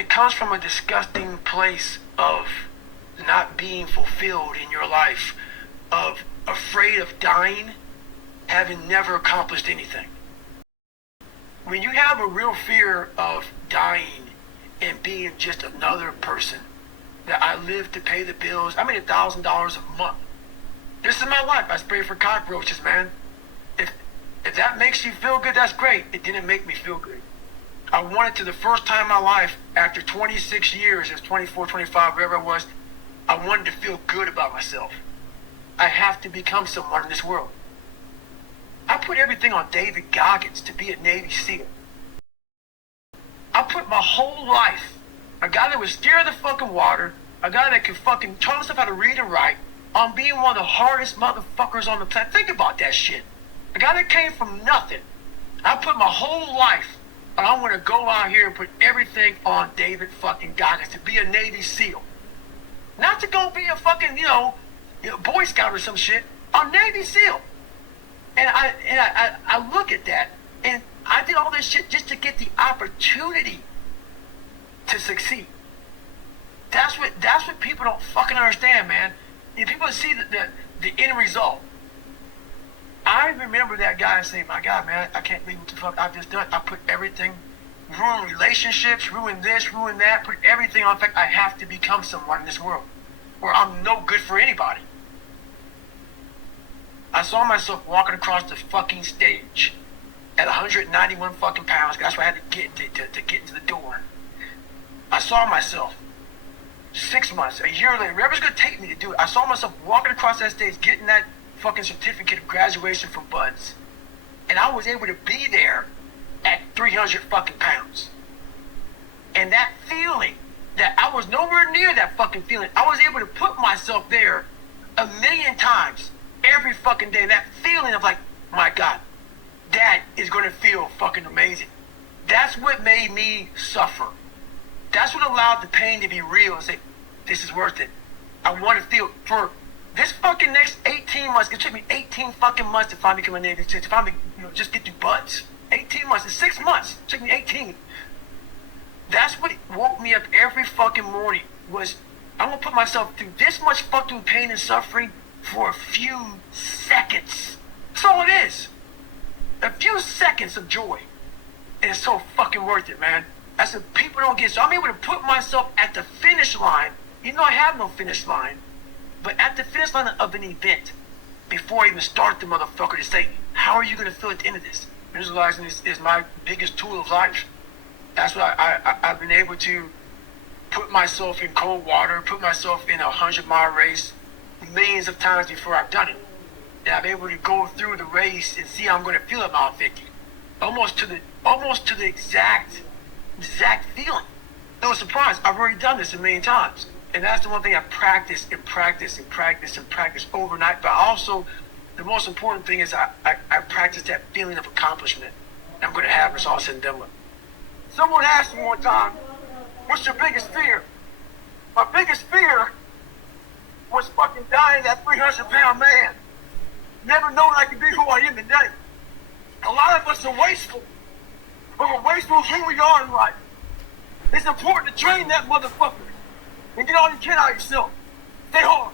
it comes from a disgusting place of not being fulfilled in your life, of afraid of dying, having never accomplished anything. When you have a real fear of dying and being just another person, that I live to pay the bills, I made $1,000 a month. This is my life. I spray for cockroaches, man. If that makes you feel good, that's great. It didn't make me feel good. I wanted to, the first time in my life, after 26 years, it was 24, 25, whatever it was, I wanted to feel good about myself. I have to become someone in this world. I put everything on David Goggins to be a Navy SEAL. I put my whole life, a guy that was scared of the fucking water, a guy that could fucking tell himself how to read and write, on being one of the hardest motherfuckers on the planet. Think about that shit. A guy that came from nothing. I put my whole life, and I'm gonna go out here and put everything on David fucking Goggins to be a Navy SEAL. Not to go be a fucking, Boy Scout or some shit. I'm Navy SEAL. And I look at that, and I did all this shit just to get the opportunity to succeed. That's what people don't fucking understand, man. People see the end result. I remember that guy saying, my God, man, I can't believe what the fuck I've just done. I put everything, ruin relationships, ruin this, ruin that, put everything on. In fact, I have to become someone in this world where I'm no good for anybody. I saw myself walking across the fucking stage at 191 fucking pounds. That's what I had to get to get into the door. I saw myself 6 months, a year later, whatever's gonna take me to do it. I saw myself walking across that stage, getting that fucking certificate of graduation from Buds. And I was able to be there at 300 fucking pounds. And that feeling, that I was nowhere near that fucking feeling. I was able to put myself there 1,000,000 times every fucking day. That feeling of like, my God, that is gonna feel fucking amazing. That's what made me suffer. That's what allowed the pain to be real and say, this is worth it. I want to feel for this fucking next 18 months. It took me 18 fucking months to finally become a Navy SEAL, to finally, just get through Buds. 18 months, it's 6 months. It took me 18. That's what woke me up every fucking morning, was I'm going to put myself through this much fucking pain and suffering for a few seconds. That's all it is. A few seconds of joy. And it's so fucking worth it, man. That's what people don't get. So I'm able to put myself at the finish line. You know I have no finish line. But at the finish line of an event, before I even start the motherfucker, to say, how are you going to feel at the end of this? Visualizing is my biggest tool of life. That's what I've been able to put myself in cold water, put myself in a 100-mile race millions of times before I've done it. And I'm able to go through the race and see how I'm going to feel at mile 50. Almost to the exact feeling. No surprise, I've already done this 1,000,000 times. And that's the one thing I practice and practice and practice and practice overnight. But also, the most important thing is I practice that feeling of accomplishment I'm going to have when it's all said and done with. Someone asked me one time, what's your biggest fear? My biggest fear was fucking dying that 300-pound man. Never knowing I could be who I am today. A lot of us are wasteful. But we're wasteful of who we are in life. It's important to train that motherfucker and get all you can out of yourself. Stay hard.